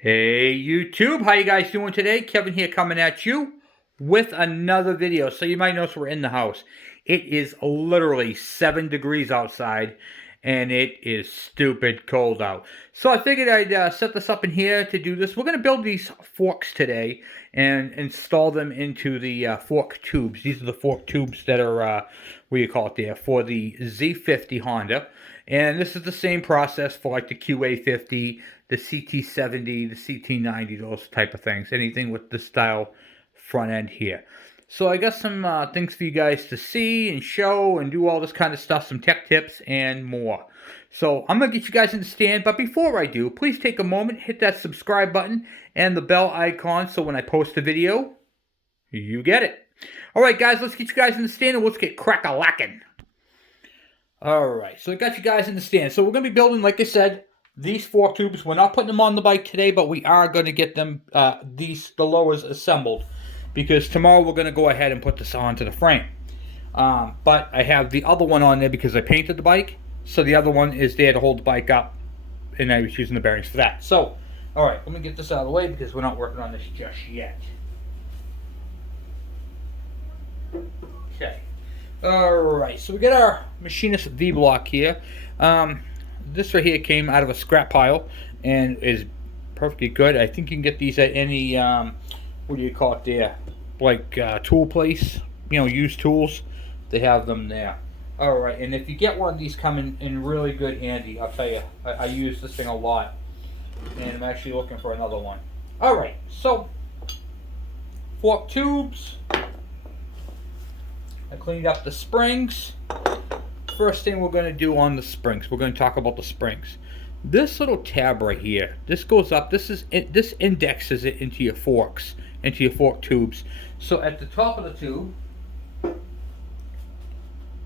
Hey YouTube, how you guys doing today? Kevin here coming at you with another video. So you might notice we're in the house. It is literally 7 degrees outside and it is stupid cold out. So I figured I'd set this up in here to do this. We're going to build these forks today and install them into the fork tubes. These are the fork tubes that are, what do you call it there, for the Z50 Honda. And this is the same process for like the QA50, the CT70, the CT90, those type of things. Anything with the style front end here. So I got some things for you guys to see and show and do all this kind of stuff, some tech tips and more. So I'm going to get you guys in the stand, but before I do, please take a moment, hit that subscribe button and the bell icon so when I post a video, you get it. Alright guys, let's get you guys in the stand and let's get crack-a-lackin'. Alright, so I got you guys in the stand. So we're going to be building, like I said, these fork tubes. We're not putting them on the bike today, but we are going to get them, the lowers assembled. Because tomorrow we're going to go ahead and put this onto the frame. But I have the other one on there because I painted the bike. So the other one is there to hold the bike up. And I was using the bearings for that. So, alright, let me get this out of the way because we're not working on this just yet. Okay. Alright, so we got our machinist V-block here. This right here came out of a scrap pile and is perfectly good. I think you can get these at any, what do you call it there, like tool place, you know, used tools. They have them there. Alright, and if you get one of these coming in really good handy, I'll tell you, I use this thing a lot. And I'm actually looking for another one. Alright, so, fork tubes. I cleaned up the springs. First thing we're going to do on the springs, we're going to talk about the springs. This little tab right here, this goes up, this indexes it into your forks, into your fork tubes. So at the top of the tube,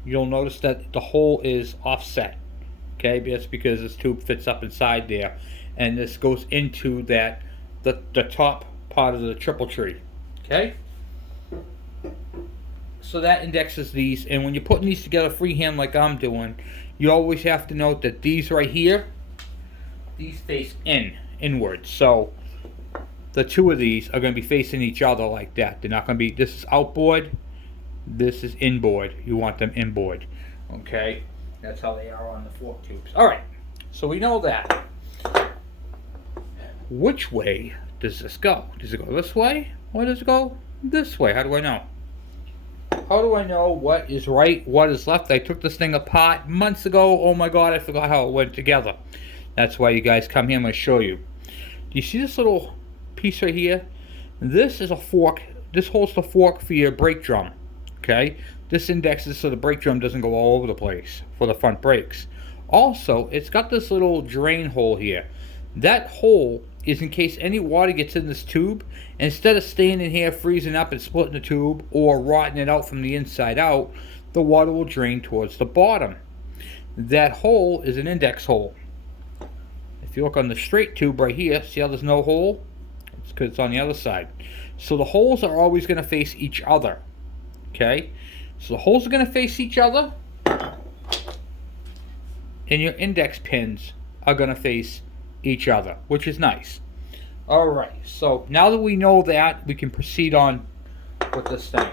you'll notice that the hole is offset. Okay, that's because this tube fits up inside there. And this goes into that, the top part of the triple tree. Okay? So that indexes these, and when you're putting these together freehand like I'm doing, you always have to note that these right here, these face inward. So the two of these are going to be facing each other like that. They're not going to be, this is outboard, this is inboard. You want them inboard. Okay? That's how they are on the fork tubes. Alright, so we know that. Which way does this go? Does it go this way, or does it go this way? How do I know? How do I know what is right, what is left? I took this thing apart months ago. Oh my god, I forgot how it went together. That's why you guys come here, I'm going to show you. Do you see this little piece right here? This is a fork. This holds the fork for your brake drum. Okay? This indexes so the brake drum doesn't go all over the place for the front brakes. Also, it's got this little drain hole here. That hole is in case any water gets in this tube. Instead of staying in here freezing up and splitting the tube or rotting it out from the inside out, the water will drain towards the bottom. That hole is an index hole. If you look on the straight tube right here, see how there's no hole? It's because it's on the other side. So the holes are always going to face each other. Okay? So the holes are going to face each other, and your index pins are going to face each other, which is nice. Alright, so now that we know that, we can proceed on with this thing.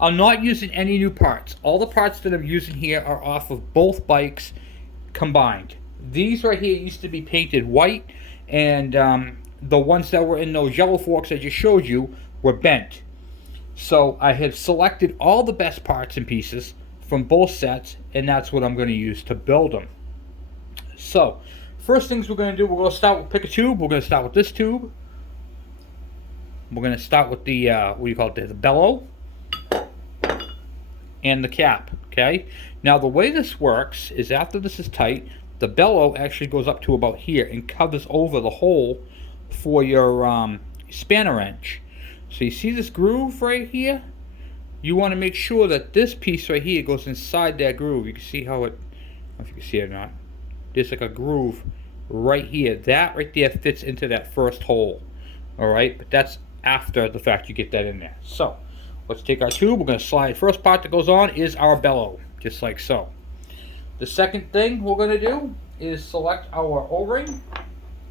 I'm not using any new parts. All the parts that I'm using here are off of both bikes combined. These right here used to be painted white, and the ones that were in those yellow forks I just showed you were bent. So I have selected all the best parts and pieces from both sets, and that's what I'm going to use to build them. So, first things we're going to do, we're going to start with, pick a tube. We're going to start with this tube. We're going to start with the, what do you call it, the bellow and the cap, okay? Now the way this works is after this is tight, the bellow actually goes up to about here and covers over the hole for your spanner wrench. So you see this groove right here? You want to make sure that this piece right here goes inside that groove. You can see how it, I don't know if you can see it or not. There's like a groove right here. That right there fits into that first hole. Alright, but that's after the fact you get that in there. So, let's take our tube. We're going to slide. First part that goes on is our bellow, just like so. The second thing we're going to do is select our O-ring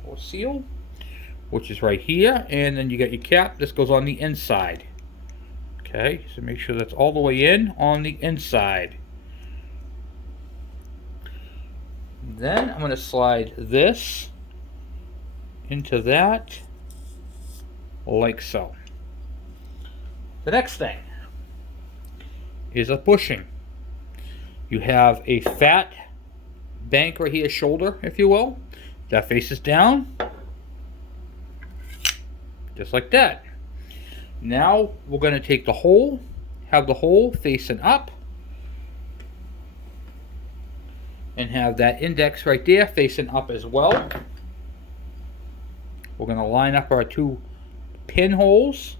or seal. which is right here, and then you got your cap. This goes on the inside. Okay, so make sure that's all the way in on the inside. Then I'm going to slide this into that, like so. The next thing is a bushing. You have a fat bank right here, shoulder, if you will, that faces down, just like that. Now we're going to take the hole, have the hole facing up, and have that index right there facing up as well. We're going to line up our two pinholes.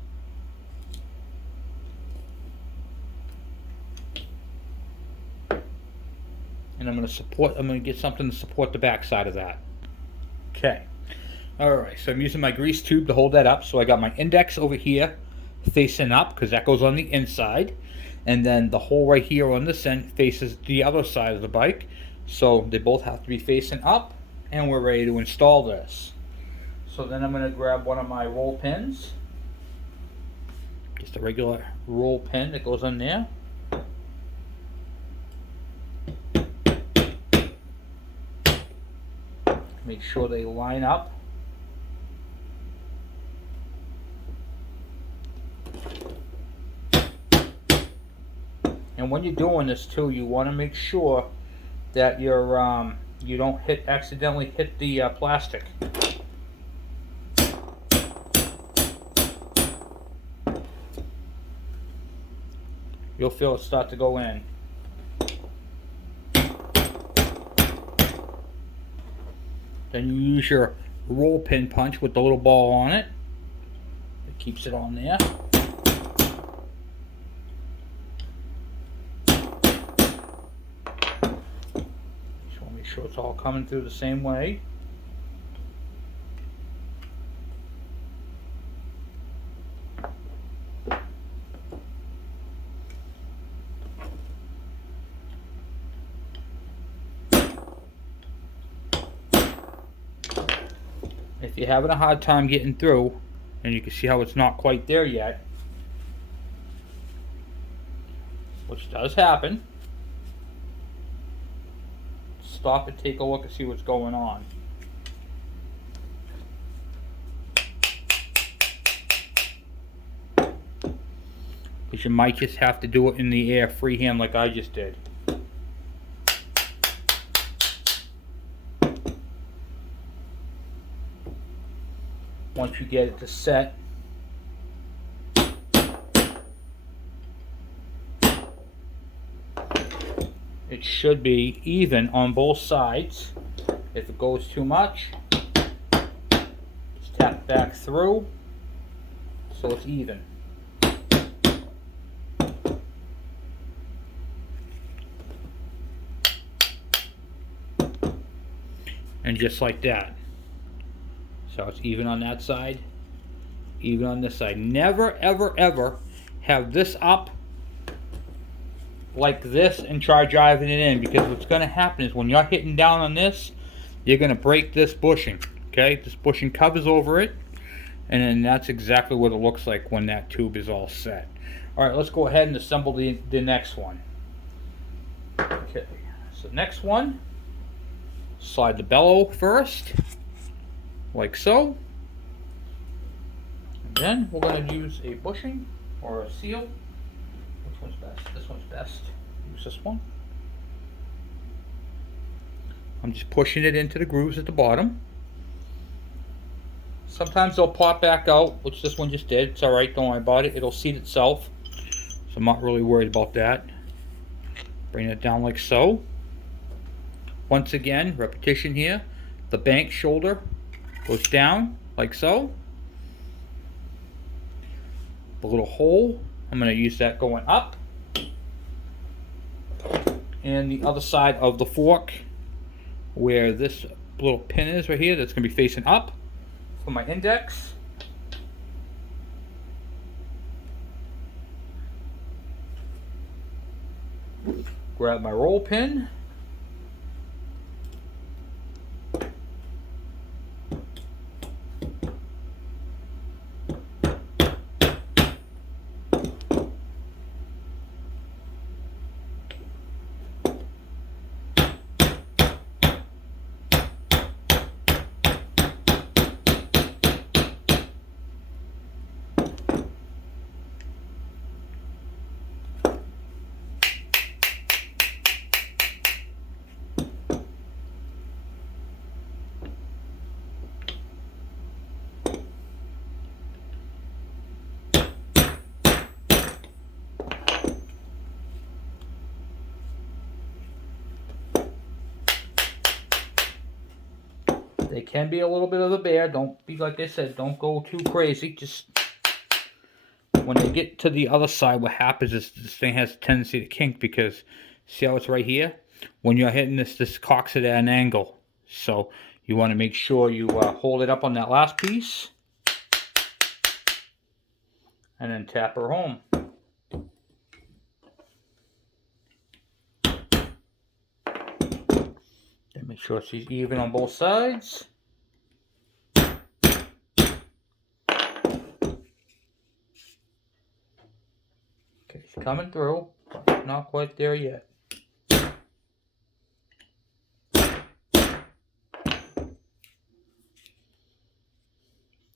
And I'm going to get something to support the back side of that. Okay. Alright, so I'm using my grease tube to hold that up. So I got my index over here facing up, because that goes on the inside. And then the hole right here on this end faces the other side of the bike. So they both have to be facing up, and we're ready to install this. So then I'm going to grab one of my roll pins. Just a regular roll pin that goes on there. Make sure they line up. And when you're doing this too, you want to make sure that you're you don't accidentally hit the plastic. You'll feel it start to go in. Then you use your roll pin punch with the little ball on it. It keeps it on there. Just want to make sure it's all coming through the same way. If you're having a hard time getting through, and you can see how it's not quite there yet, which does happen, stop and take a look and see what's going on. Because you might just have to do it in the air freehand like I just did. Once you get it to set, it should be even on both sides. If it goes too much, just tap back through so it's even. And just like that. So it's even on that side, even on this side. Never, ever, ever have this up like this and try driving it in, because what's going to happen is when you're hitting down on this, you're going to break this bushing. Okay, this bushing covers over it, and then that's exactly what it looks like when that tube is all set. Alright, let's go ahead and assemble the next one. Okay, so next one, slide the bellow first, like so. And then we're going to use a bushing or a seal. Which one's best? This one's best. Use this one. I'm just pushing it into the grooves at the bottom. Sometimes they'll pop back out, which this one just did. It's alright, don't worry about it. It'll seat itself. So I'm not really worried about that. Bring it down like so. Once again, repetition here. The bank shoulder goes down like so. The little hole, I'm going to use that going up. And the other side of the fork, where this little pin is right here, that's going to be facing up for my index. Grab my roll pin. They can be a little bit of a bear. Don't be, like I said, don't go too crazy. Just when they get to the other side, what happens is this thing has a tendency to kink because see how it's right here? When you're hitting this cocks it at an angle. So you want to make sure you hold it up on that last piece and then tap her home. And make sure she's even on both sides. Okay, she's coming through, but not quite there yet.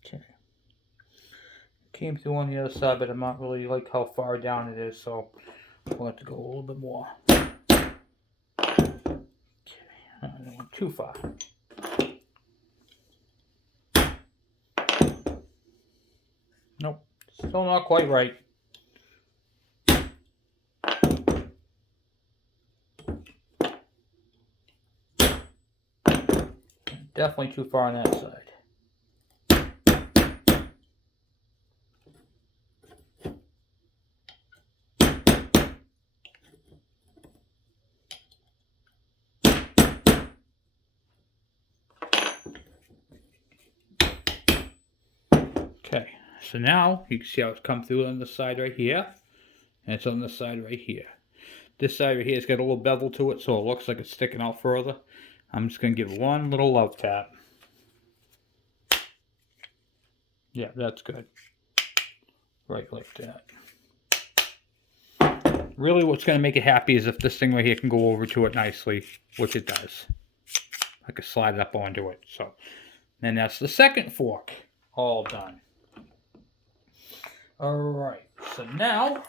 Okay. Came through on the other side, but I'm not really like how far down it is, so we'll have to go a little bit more. Okay, I don't want too far. Nope, still not quite right. Definitely too far on that side. Okay, so now you can see how it's come through on the side right here, and it's on the side right here. This side right here has got a little bevel to it, so it looks like it's sticking out further. I'm just going to give one little love tap. Yeah, that's good. Right like that. Really what's going to make it happy is if this thing right here can go over to it nicely, which it does. I can slide it up onto it. So, and that's the second fork. All done. Alright, so now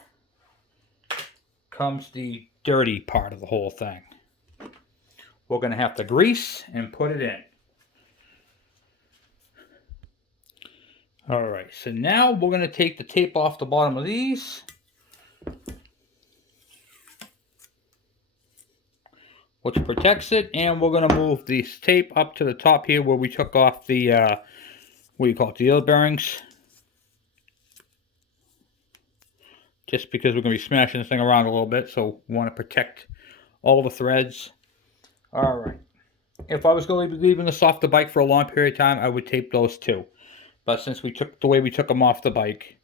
comes the dirty part of the whole thing. We're going to have to grease and put it in. Alright, so now we're going to take the tape off the bottom of these. Which protects it, and we're going to move this tape up to the top here where we took off the, what do you call it, the oil bearings. Just because we're going to be smashing this thing around a little bit, so we want to protect all the threads. Alright. If I was going to be leaving this off the bike for a long period of time, I would tape those too. But since we took the way we took them off the bike,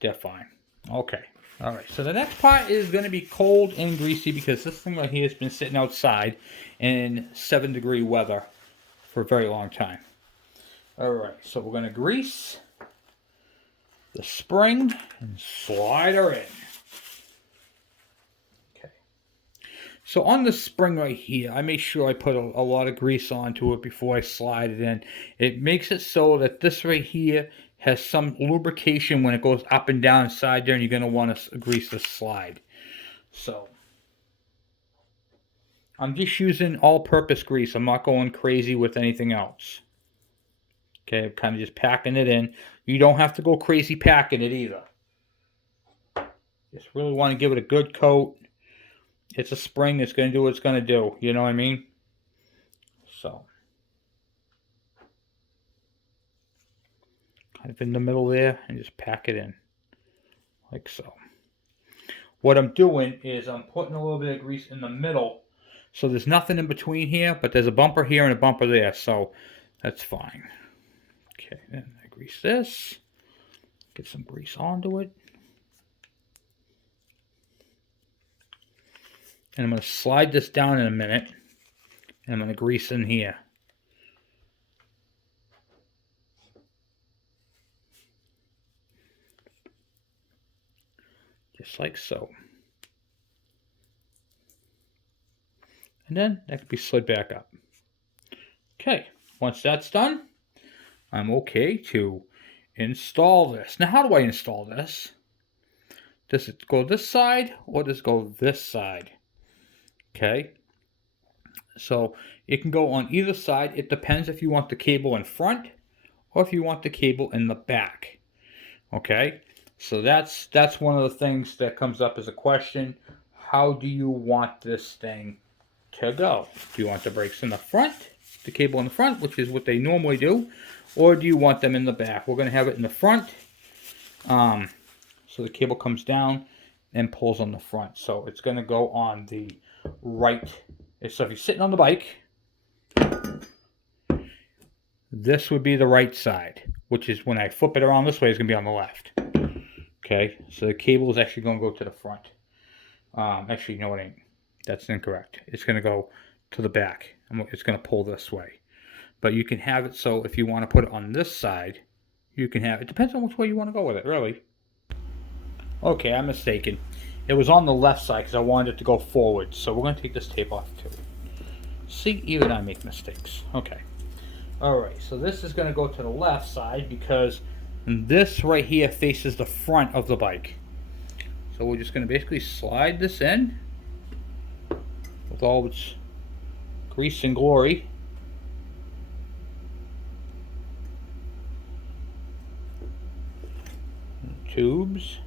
they're fine. Okay. Alright, so the next part is going to be cold and greasy because this thing right here has been sitting outside in 7-degree weather for a very long time. Alright, so we're going to grease the spring and slide her in. Okay. So on the spring right here, I make sure I put a lot of grease onto it before I slide it in. It makes it so that this right here has some lubrication when it goes up and down inside there, and you're going to want to grease the slide. So I'm just using all-purpose grease. I'm not going crazy with anything else. Okay, I'm kind of just packing it in. You don't have to go crazy packing it either. Just really want to give it a good coat. It's a spring. It's going to do what it's going to do. You know what I mean? So, kind of in the middle there, and just pack it in. Like so. What I'm doing is I'm putting a little bit of grease in the middle. So there's nothing in between here, but there's a bumper here and a bumper there. So, that's fine. Okay, then I grease this. Get some grease onto it. And I'm going to slide this down in a minute. And I'm going to grease in here. Just like so. And then that can be slid back up. Okay, once that's done, I'm okay to install this. Now, how do I install this? Does it go this side or does it go this side? Okay, so it can go on either side. It depends if you want the cable in front or if you want the cable in the back. Okay, so that's one of the things that comes up as a question. How do you want this thing to go? Do you want the brakes in the front the cable in the front, which is what they normally do, or do you want them in the back? We're going to have it in the front. So the cable comes down and pulls on the front. So it's going to go on the right. So if you're sitting on the bike, this would be the right side, which is when I flip it around this way, it's going to be on the left. Okay, so the cable is actually going to go to the front. Actually, no, it ain't. That's incorrect. It's going to go to the back. It's going to pull this way. But you can have it so if you want to put it on this side, you can have it. It depends on which way you want to go with it, really. Okay, I'm mistaken. It was on the left side because I wanted it to go forward. So we're going to take this tape off too. See, even I make mistakes. Okay. Alright, so this is going to go to the left side because this right here faces the front of the bike. So we're just going to basically slide this in with all its grease and glory. Tubes,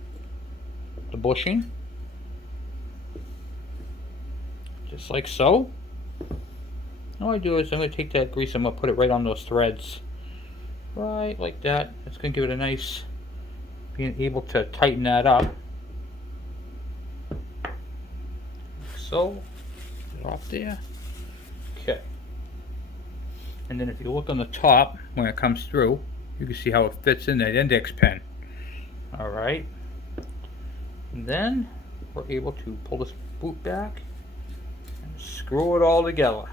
the bushing, just like so. All I do is I'm going to take that grease, I'm going to put it right on those threads, right like that. It's going to give it a nice, being able to tighten that up. So, get off there. Okay. And then if you look on the top, when it comes through, you can see how it fits in that index pin. Alright. And then we're able to pull this boot back and screw it all together.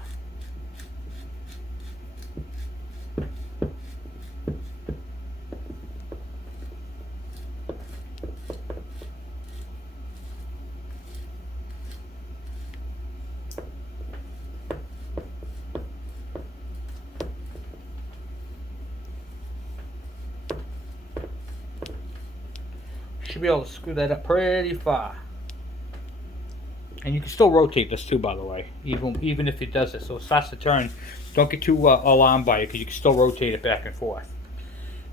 Should be able to screw that up pretty far. And you can still rotate this too, by the way, even if it does it. So it starts to turn. Don't get too alarmed by it because you can still rotate it back and forth.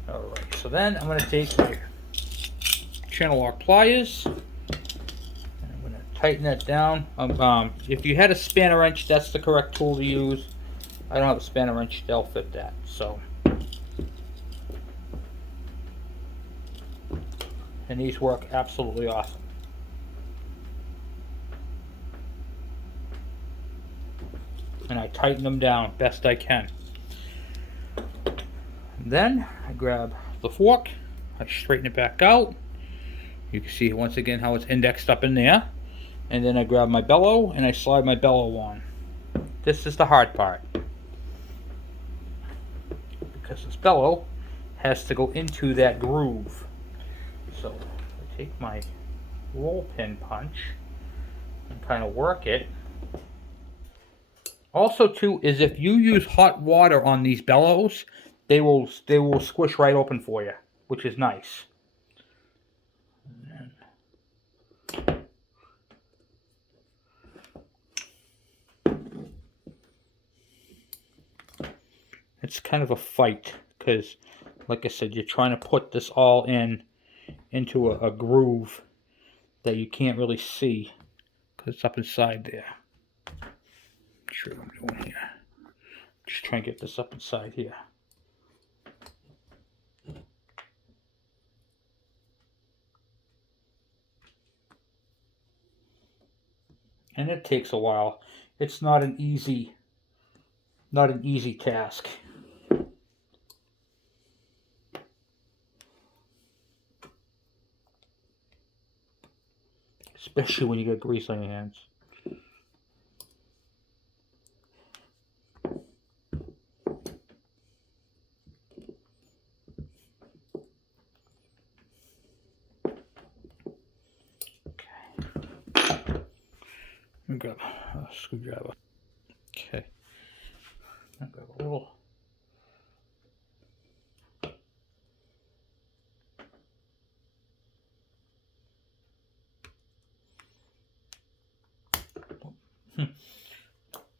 Alright, so then I'm going to take my channel lock pliers and I'm going to tighten that down. If you had a spanner wrench, that's the correct tool to use. I don't have a spanner wrench, they'll fit that. So, and these work absolutely awesome. And I tighten them down best I can. And then I grab the fork, I straighten it back out. You can see once again how it's indexed up in there. And then I grab my bellow and I slide my bellow on. This is the hard part, because this bellow has to go into that groove. So I take my roll pin punch and kind of work it. Also too is if you use hot water on these bellows, they will squish right open for you, which is nice. It's kind of a fight because, like I said, you're trying to put this all into a groove that you can't really see because it's up inside there. Not sure what I'm doing here. Just trying to get this up inside here. And it takes a while. It's not an easy task. Especially when you get grease on your hands. Let me grab a screwdriver. Okay. I'll grab a little.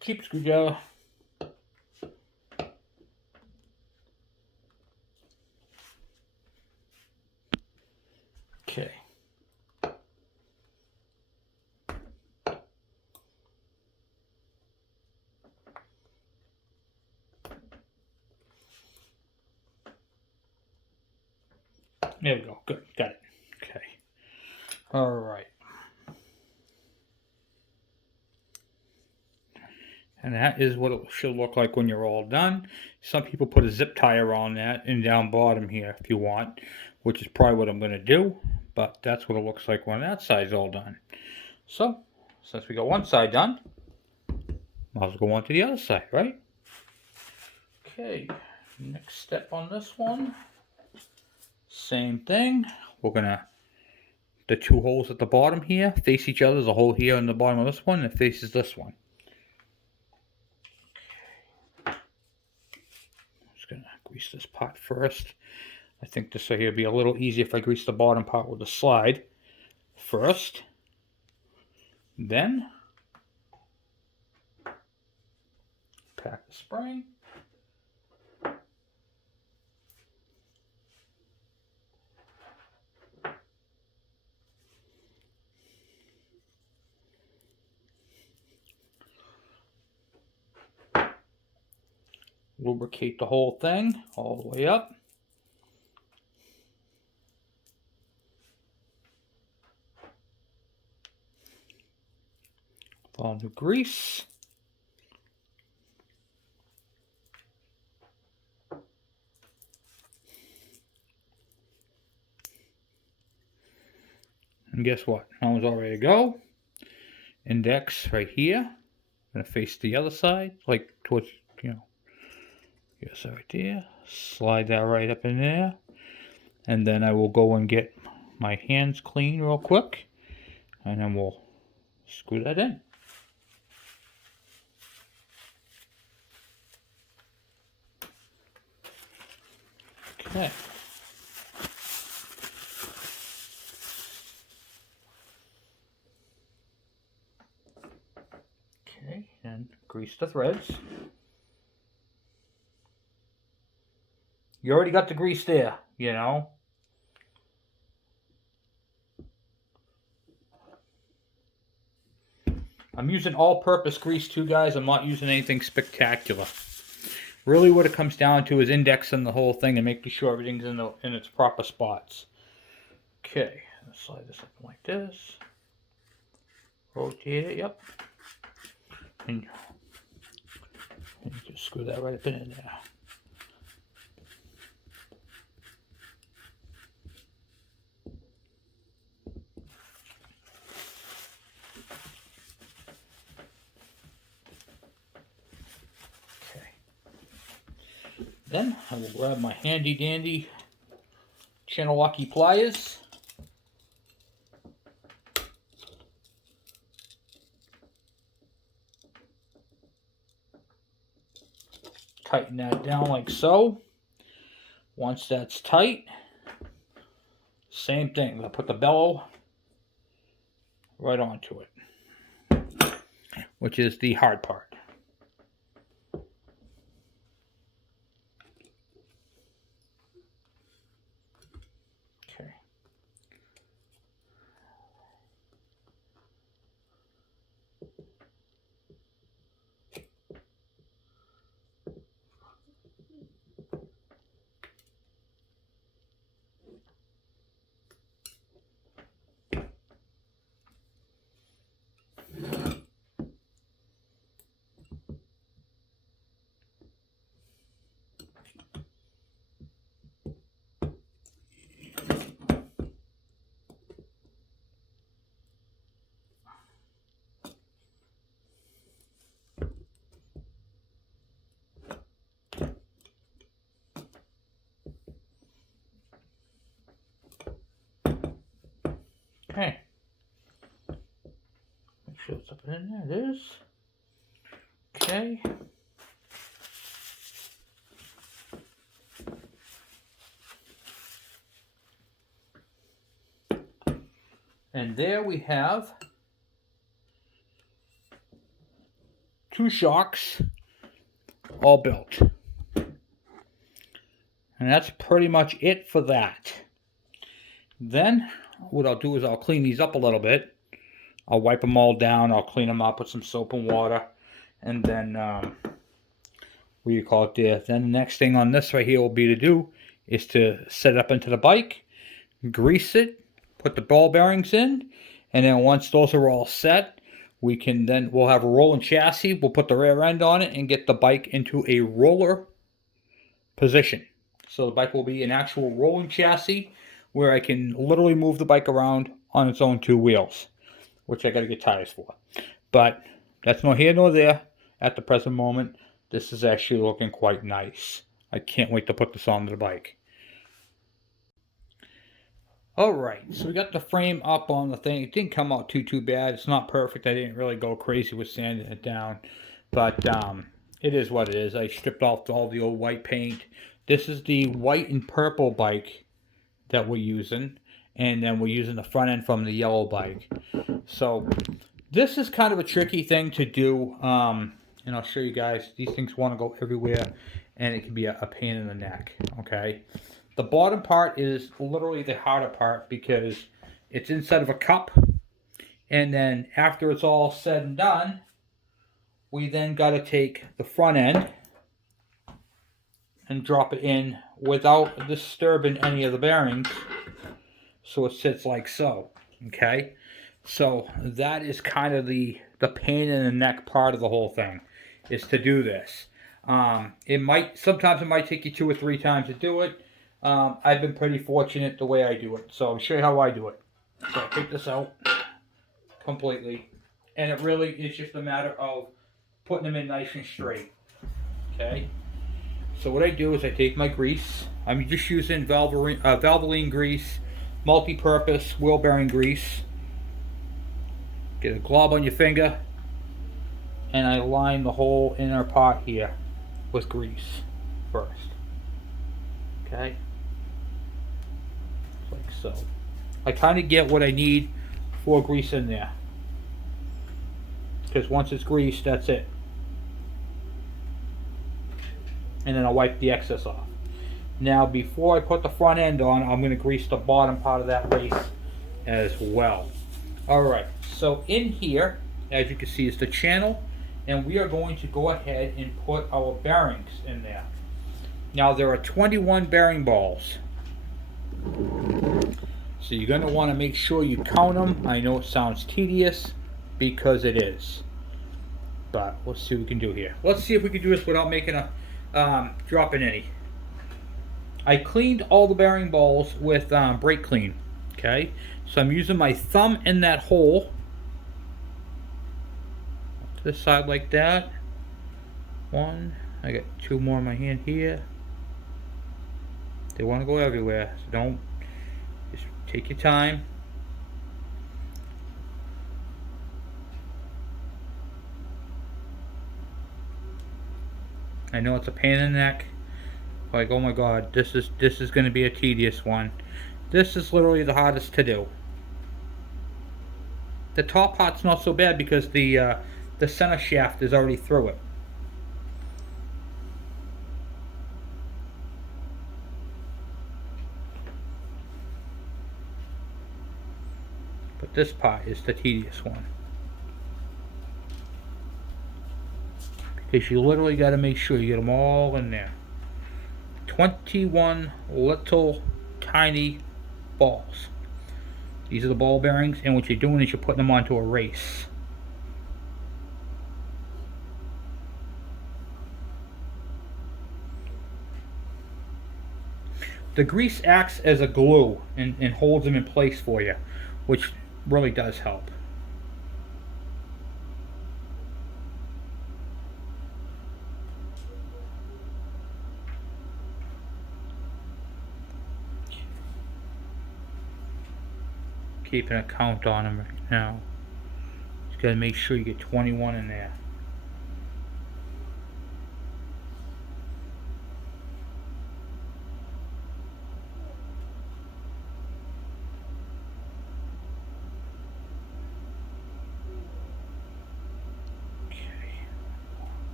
Cheap screwdriver. Okay. There we go. Good. Got it. Okay. All right. And that is what it should look like when you're all done. Some people put a zip tie around that and down bottom here if you want, which is probably what I'm going to do. But that's what it looks like when that side's all done. So, since we got one side done, might as well go on to the other side, right? Okay, next step on this one. Same thing. We're going to, the two holes at the bottom here face each other. There's a hole here in the bottom of this one that faces this one. Gonna grease this part first. I think this right here will be a little easier if I grease the bottom part with the slide first. Then pack the spring. Lubricate the whole thing all the way up. With all new grease. And guess what? That one's all ready to go. Index right here. I'm going to face the other side, like towards, you know, yes, right there. Slide that right up in there. And then I will go and get my hands clean real quick. And then we'll screw that in. Okay. Okay, and grease the threads. You already got the grease there, you know. I'm using all-purpose grease too, guys. I'm not using anything spectacular. Really what it comes down to is indexing the whole thing and making sure everything's in its proper spots. Okay, let's slide this up like this. Rotate it, yep. And you just screw that right up in there. Then I will grab my handy dandy channel locky pliers. Tighten that down like so. Once that's tight, same thing. I'll put the bellow right onto it, which is the hard part. Okay. Make sure it's up in there. It is. Okay. And there we have two shocks all built. And that's pretty much it for that. Then what I'll do is I'll clean these up a little bit. I'll wipe them all down. I'll clean them up with some soap and water. And then, what do you call it there? Then the next thing on this right here will be to do is to set it up into the bike grease it, put the ball bearings in, and then once those are all set, we'll have a rolling chassis. We'll put the rear end on it and get the bike into a roller position. So the bike will be an actual rolling chassis where I can literally move the bike around on its own two wheels, which I got to get tires for. But that's no here nor there at the present moment. This is actually looking quite nice. I can't wait to put this on the bike. Alright, so we got the frame up on the thing. It didn't come out too bad. It's not perfect. I didn't really go crazy with sanding it down. But it is what it is. I stripped off all the old white paint. This is the white and purple bike that we're using. And then we're using the front end from the yellow bike. So this is kind of a tricky thing to do. And I'll show you guys. These things want to go everywhere. And it can be a pain in the neck. Okay. The bottom part is literally the harder part because it's inside of a cup. And then after it's all said and done, we then got to take the front end and drop it in without disturbing any of the bearings. So it sits like so. Okay. So that is kind of the pain in the neck part of the whole thing, is to do this. Sometimes it might take you 2 or 3 times to do it. I've been pretty fortunate the way I do it. So I'll show you how I do it. So I take this out completely. And it really is just a matter of putting them in nice and straight. Okay. So what I do is I take my grease. I'm just using Valvoline grease, multi-purpose wheel bearing grease. Get a glob on your finger. And I line the whole inner part here with grease first. Okay. Like so. I kind of get what I need for grease in there. Because once it's greased, that's it. And then I'll wipe the excess off. Now, before I put the front end on, I'm going to grease the bottom part of that race as well. Alright, so in here, as you can see, is the channel. And we are going to go ahead and put our bearings in there. Now, there are 21 bearing balls. So you're going to want to make sure you count them. I know it sounds tedious because it is. But let's see what we can do here. Let's see if we can do this without making dropping any. I cleaned all the bearing balls with brake clean. Okay, so I'm using my thumb in that hole. To this side like that. 1. I got 2 more in my hand here. They want to go everywhere, so don't. Just take your time. I know it's a pain in the neck. Like, oh my god, this is going to be a tedious one. This is literally the hardest to do. The top part's not so bad because the center shaft is already through it. But this part is the tedious one. Because you literally got to make sure you get them all in there. 21 little tiny balls. These are the ball bearings, and what you're doing is you're putting them onto a race. The grease acts as a glue and holds them in place for you, which really does help. Keeping a count on them right now. Just gotta make sure you get 21 in there.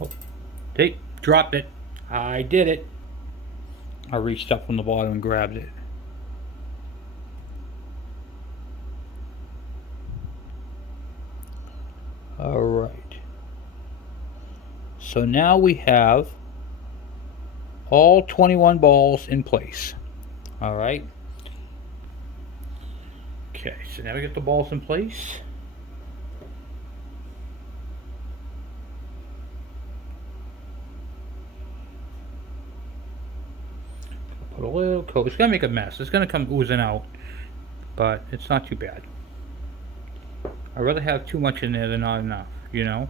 Oh, hey, dropped it. I did it. I reached up from the bottom and grabbed it. Alright. So now we have all 21 balls in place. All right. Okay, so now we get the balls in place. Put a little coat. It's gonna make a mess. It's gonna come oozing out, but it's not too bad. I'd rather have too much in there than not enough, you know?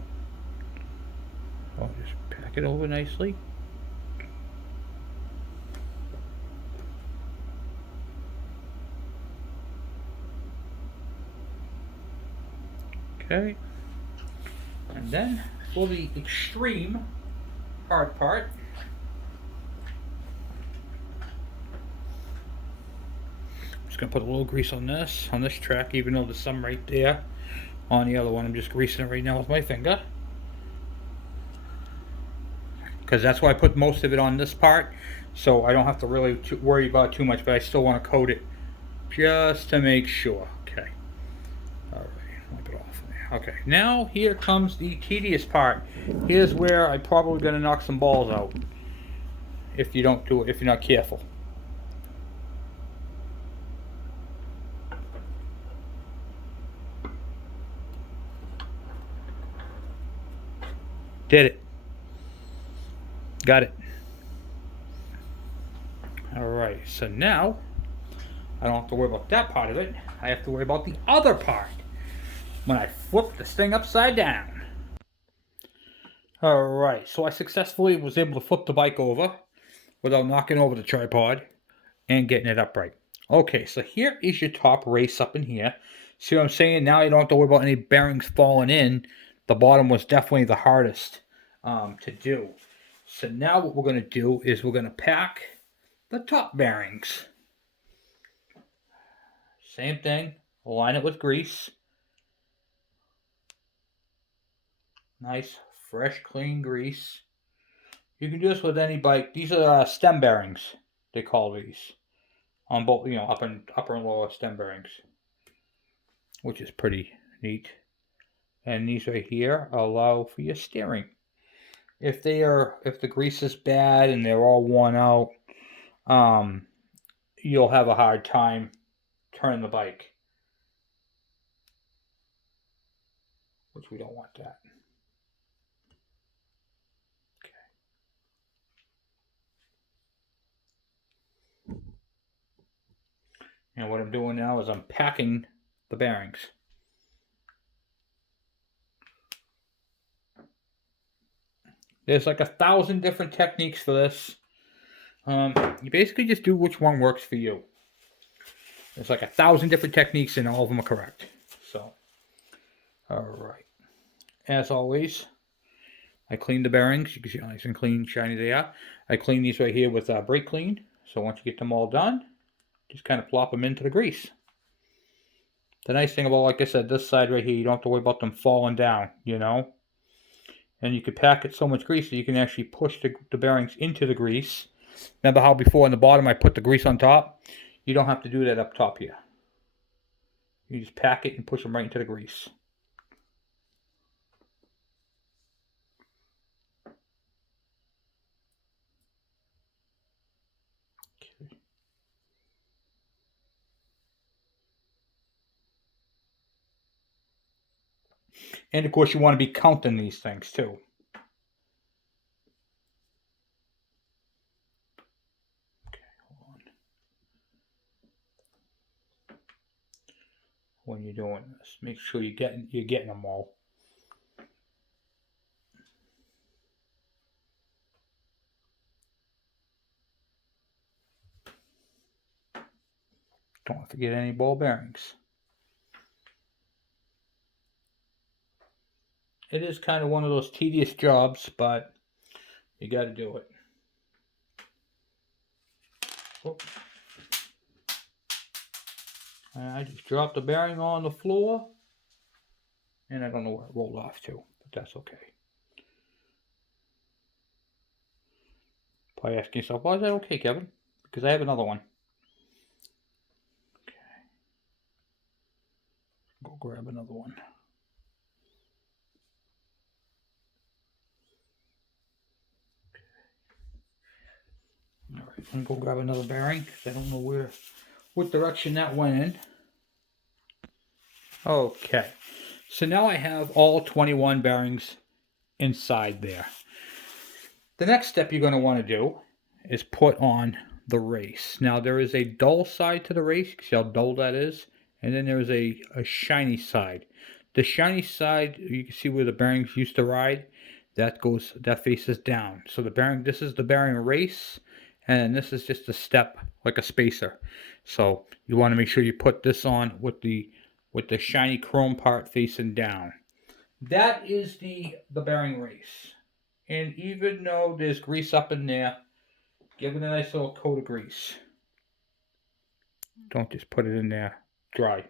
I'll just pack it over nicely. Okay. And then for the extreme hard part, I'm just gonna put a little grease on this track, even though there's some right there. On the other one, I'm just greasing it right now with my finger, because that's why I put most of it on this part, so I don't have to really worry about too much, but I still want to coat it just to make sure. Okay. Alright, wipe it off. Okay, now here comes the tedious part. Here's where I'm probably going to knock some balls out if you don't do it, if you're not careful. Did it. Got it. Alright, so now I don't have to worry about that part of it. I have to worry about the other part when I flip this thing upside down. Alright, so I successfully was able to flip the bike over without knocking over the tripod and getting it upright. Okay, so here is your top race up in here. See what I'm saying? Now you don't have to worry about any bearings falling in. The bottom was definitely the hardest to do. So now what we're going to do is we're going to pack the top bearings. Same thing. Line it with grease. Nice, fresh, clean grease. You can do this with any bike. These are stem bearings, they call these. On both, you know, upper and lower stem bearings, which is pretty neat. And these right here allow for your steering. If the grease is bad and they're all worn out, you'll have a hard time turning the bike, which we don't want that. Okay. And what I'm doing now is I'm packing the bearings. There's like 1,000 different techniques for this. You basically just do which one works for you. There's like 1,000 different techniques and all of them are correct. So, alright. As always, I clean the bearings. You can see how nice and clean, shiny they are. I clean these right here with brake clean. So once you get them all done, just kind of plop them into the grease. The nice thing about, like I said, this side right here, you don't have to worry about them falling down, you know. And you can pack it so much grease that you can actually push the bearings into the grease. Remember how before on the bottom I put the grease on top? You don't have to do that up top here. You just pack it and push them right into the grease. Okay. And of course you want to be counting these things too. When you're doing this, make sure you're getting them all. Don't forget any ball bearings. It is kind of one of those tedious jobs, but you got to do it. Oh. And I just dropped the bearing on the floor, and I don't know where it rolled off to, but that's okay. Probably asking yourself, why is that okay, Kevin? Because I have another one. Okay. Go grab another one. All right, I'm gonna go grab another bearing because I don't know what direction that went in. Okay, so now I have all 21 bearings inside there. The next step you're going to want to do is put on the race. Now there is a dull side to the race, you can see how dull that is, and then there is a shiny side. The shiny side, you can see where the bearings used to ride, that faces down. So the bearing, this is the bearing race, and this is just a step like a spacer. So you want to make sure you put this on with the shiny chrome part facing down. That is the bearing race. And even though there's grease up in there, give it a nice little coat of grease. Don't just put it in there dry.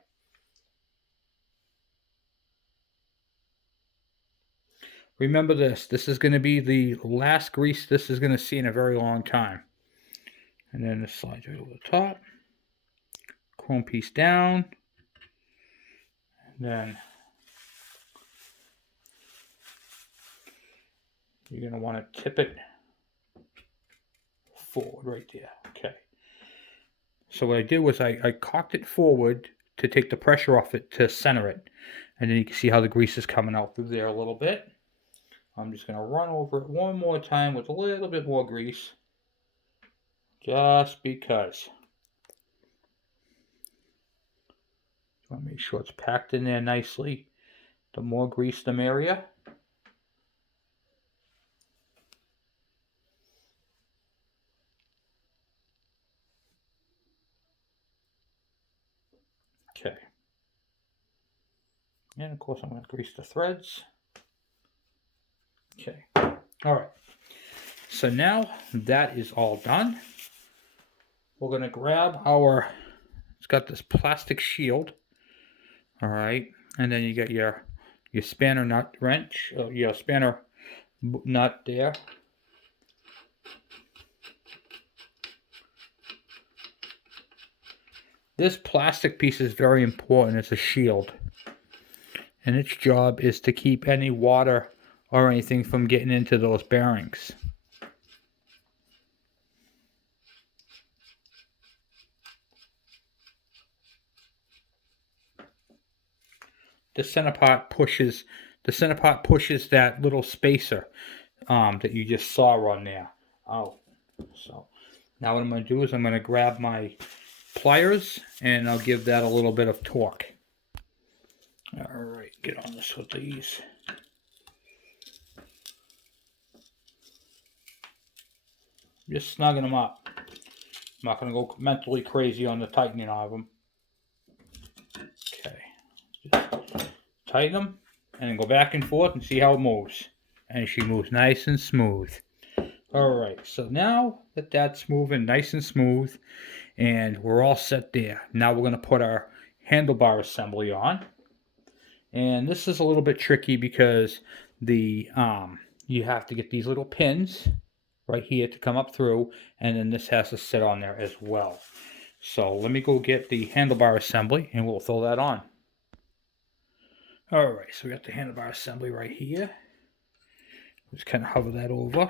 Remember this is going to be the last grease this is going to see in a very long time. And then this slides right over the top. Chrome piece down. And then you're going to want to tip it forward right there. Okay. So what I did was I cocked it forward to take the pressure off it to center it. And then you can see how the grease is coming out through there a little bit. I'm just going to run over it one more time with a little bit more grease. Just because. I want to make sure it's packed in there nicely. The more grease, the merrier. Okay. And of course I'm going to grease the threads. Okay. Alright. So now that is all done. We're going to grab our, it's got this plastic shield. Alright. And then you get your spanner nut wrench, your spanner nut there. This plastic piece is very important. It's a shield. And its job is to keep any water or anything from getting into those bearings. The center part pushes that little spacer that you just saw on there out. So now what I'm going to do is I'm going to grab my pliers and I'll give that a little bit of torque. Alright, get on this with these. Just snugging them up. I'm not going to go mentally crazy on the tightening of them. Okay. Just tighten them and then go back and forth and see how it moves. And she moves nice and smooth. Alright, so now that that's moving nice and smooth and we're all set there, now we're going to put our handlebar assembly on. And this is a little bit tricky because you have to get these little pins right here to come up through, and then this has to sit on there as well. So let me go get the handlebar assembly and we'll throw that on. Alright, so we got the handlebar assembly right here. Just kind of hover that over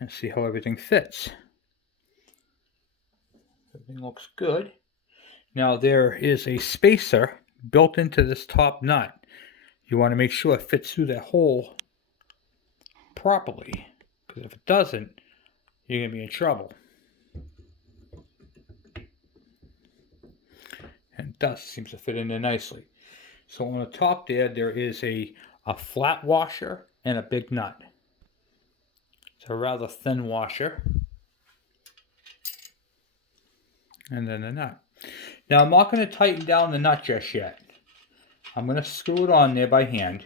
and see how everything fits. Everything looks good. Now there is a spacer built into this top nut. You want to make sure it fits through that hole properly, because if it doesn't, you're going to be in trouble. And it does, seems to fit in there nicely. So on the top there is a flat washer and a big nut. It's a rather thin washer. And then the nut. Now I'm not going to tighten down the nut just yet. I'm going to screw it on there by hand.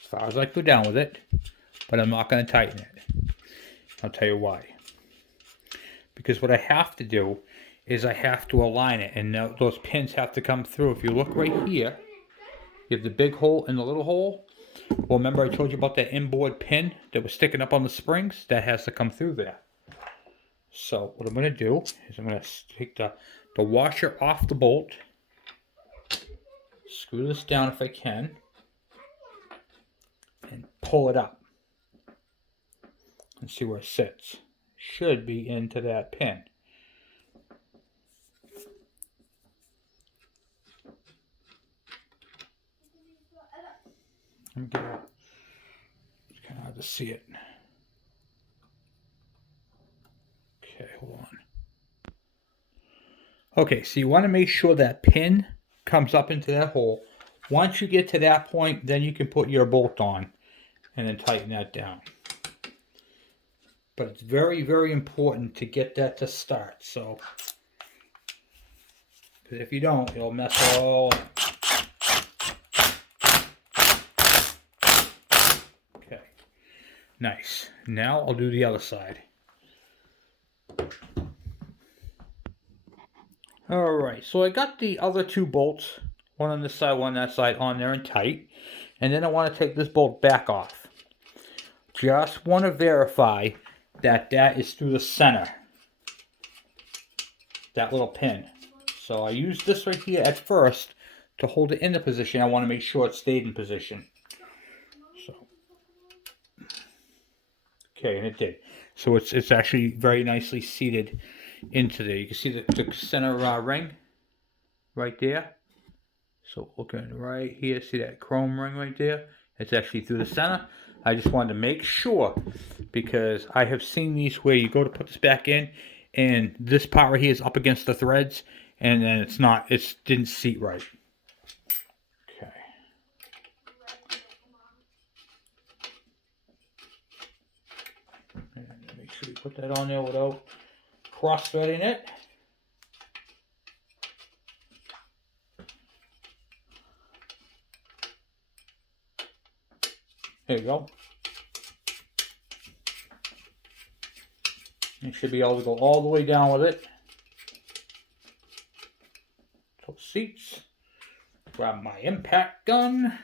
As far as I go down with it. But I'm not going to tighten it. I'll tell you why. Because what I have to do is I have to align it. And those pins have to come through. If you look right here, you have the big hole and the little hole. Well, remember I told you about that inboard pin that was sticking up on the springs? That has to come through there. So what I'm going to do is I'm going to take the washer off the bolt. Screw this down if I can. And pull it up. and see where it sits. Should be into that pin. Let me get it. It's kind of hard to see it. Okay, hold on. Okay, so you want to make sure that pin comes up into that hole. Once you get to that point, then you can put your bolt on and then tighten that down. But it's very, very important to get that to start. So, because if you don't, it'll mess it all up. Okay, nice. Now I'll do the other side. Alright, so I got the other two bolts, one on this side, one on that side, on there and tight. And then I want to take this bolt back off. Just want to verify that that is through the center. That little pin. So I use this right here at first to hold it in the position. I want to make sure it stayed in position. So, okay, and it did. So it's actually very nicely seated into there. You can see the center ring right there. So looking right here, see that chrome ring right there? It's actually through the center. I just wanted to make sure, because I have seen these where you go to put this back in and this part right here is up against the threads and then it's not, it didn't seat right. Okay. And make sure you put that on there without cross-threading it. There you go. You should be able to go all the way down with it. So seats. Grab my impact gun.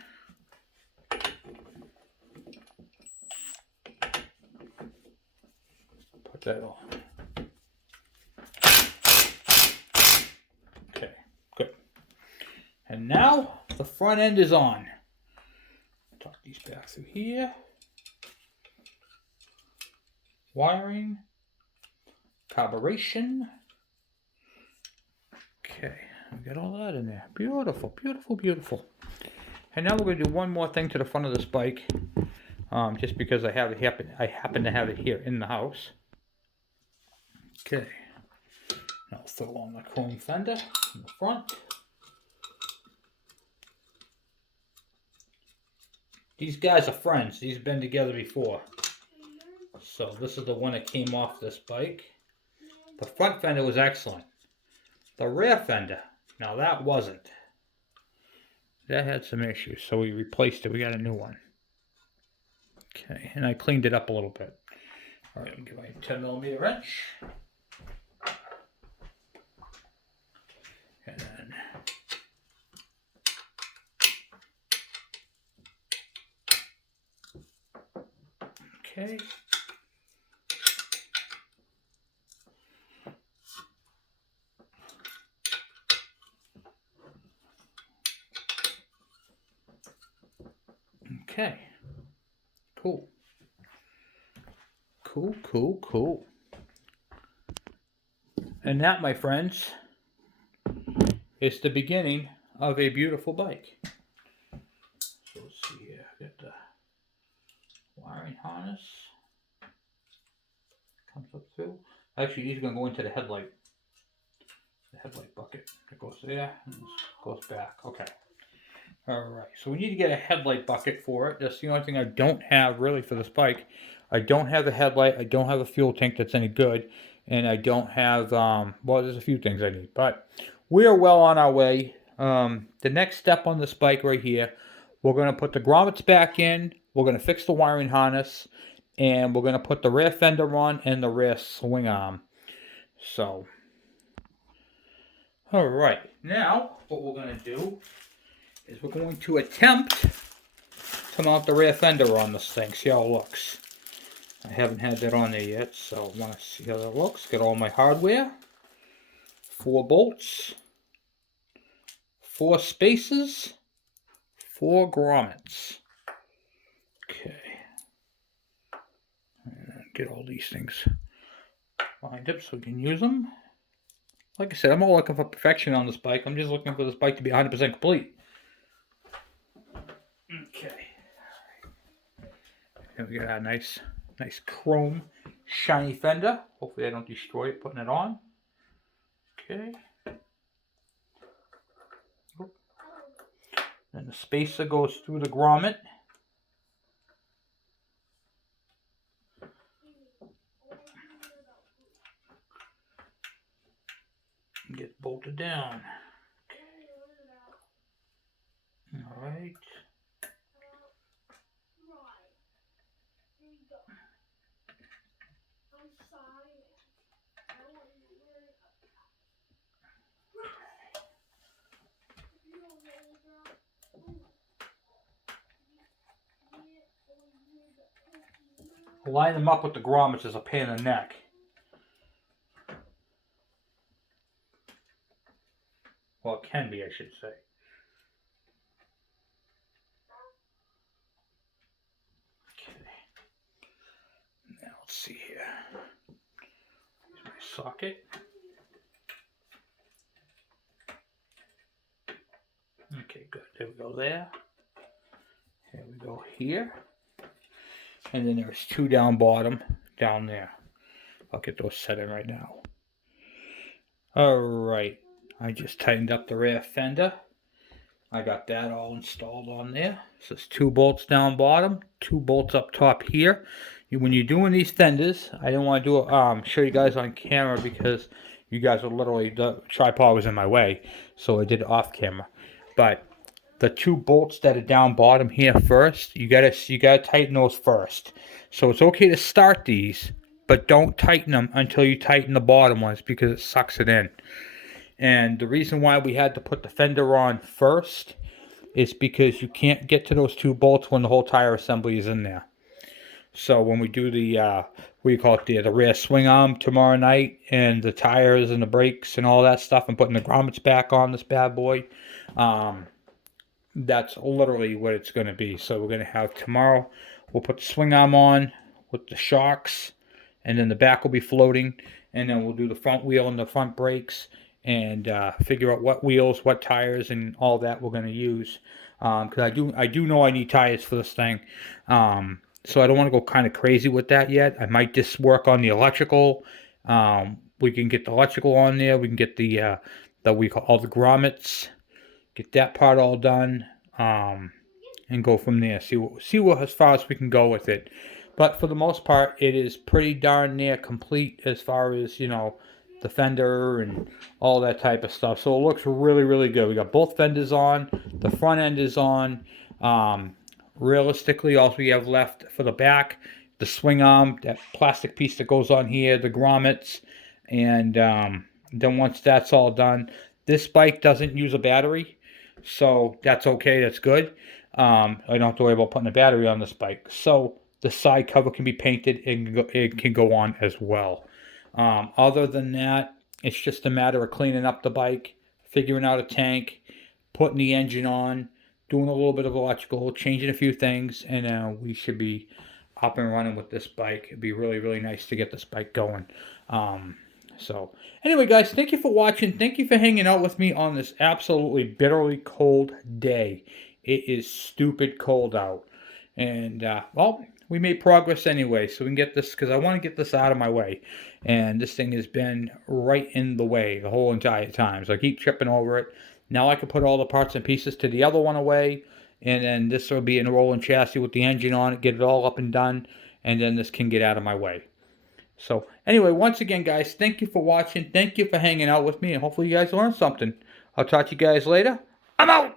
Put that on. Okay, good. And now the front end is on. Tuck these back through here. Wiring. Carburation. Okay, we got all that in there. Beautiful, beautiful, beautiful. And now we're going to do one more thing to the front of this bike, just because I happen to have it here in the house. Okay, now I'll throw on the chrome fender in the front. These guys are friends. These have been together before. So this is the one that came off this bike. The front fender was excellent. The rear fender, now that wasn't. That had some issues, so we replaced it. We got a new one. Okay, and I cleaned it up a little bit. All right, I'm going to get my 10mm wrench. And then okay. Okay. Cool. Cool, cool, cool. And that, my friends, is the beginning of a beautiful bike. So let's see here. Got the wiring harness. Comes up through. Actually, these are going to go into the headlight. The headlight bucket. It goes there and goes back. Okay. Alright, so we need to get a headlight bucket for it. That's the only thing I don't have really for this bike. I don't have a headlight, I don't have a fuel tank that's any good, and I don't have, well, there's a few things I need, but we are well on our way. The next step on this bike right here, we're going to put the grommets back in, we're going to fix the wiring harness, and we're going to put the rear fender on and the rear swing arm. So, alright, now what we're going to do is we're going to attempt to mount the rear fender on this thing, see how it looks. I haven't had that on there yet, so I want to see how that looks. Get all my hardware, 4 bolts, 4 spaces, 4 grommets. Okay. And get all these things lined up so we can use them. Like I said, I'm not looking for perfection on this bike. I'm just looking for this bike to be 100% complete. Okay. Here we got a nice chrome shiny fender. Hopefully I don't destroy it putting it on. Okay. Then the spacer goes through the grommet. Get bolted down. All right. Line them up with the grommets is a pain in the neck. Well, it can be, I should say. Okay. Now let's see here. Here's my socket. Okay, good. There we go there. Here we go here. And then there's two down bottom down there. I'll get those set in right now. Alright. I just tightened up the rear fender. I got that all installed on there. So it's 2 bolts down bottom, 2 bolts up top here. When you're doing these fenders, I didn't want to do it, show you guys on camera because you guys are literally, the tripod was in my way, so I did it off camera. But the 2 bolts that are down bottom here first, you gotta tighten those first. So it's okay to start these, but don't tighten them until you tighten the bottom ones because it sucks it in. And the reason why we had to put the fender on first is because you can't get to those 2 bolts when the whole tire assembly is in there. So when we do the, what do you call it, the rear swing arm tomorrow night, and the tires and the brakes and all that stuff, and putting the grommets back on this bad boy, that's literally what it's going to be. So we're going to have tomorrow, we'll put the swing arm on with the shocks, and then the back will be floating, and then we'll do the front wheel and the front brakes, and figure out what wheels, what tires, and all that we're going to use. Because I do know I need tires for this thing. So I don't want to go kind of crazy with that yet. I might just work on the electrical. We can get the electrical on there. We can get the we call all the grommets. Get that part all done. And go from there. See what as far as we can go with it. But for the most part, it is pretty darn near complete as far as, you know, the fender and all that type of stuff. So it looks really, really good. We got both fenders on. The front end is on. Realistically, all we have left for the back, the swing arm, that plastic piece that goes on here, the grommets, and then once that's all done, this bike doesn't use a battery, so that's okay, that's good. I don't have to worry about putting a battery on this bike. So the side cover can be painted and it can go on as well. Other than that, it's just a matter of cleaning up the bike, figuring out a tank, putting the engine on, doing a little bit of electrical, changing a few things, and we should be up and running with this bike. It'd be really, really nice to get this bike going. So anyway, guys, thank you for watching. Thank you for hanging out with me on this absolutely bitterly cold day. It is stupid cold out. And, well, we made progress anyway, so we can get this, because I want to get this out of my way. And this thing has been right in the way the whole entire time. So I keep tripping over it. Now I can put all the parts and pieces to the other one away, and then this will be in a rolling chassis with the engine on it, get it all up and done, and then this can get out of my way. So anyway, once again, guys, thank you for watching. Thank you for hanging out with me, and hopefully you guys learned something. I'll talk to you guys later. I'm out!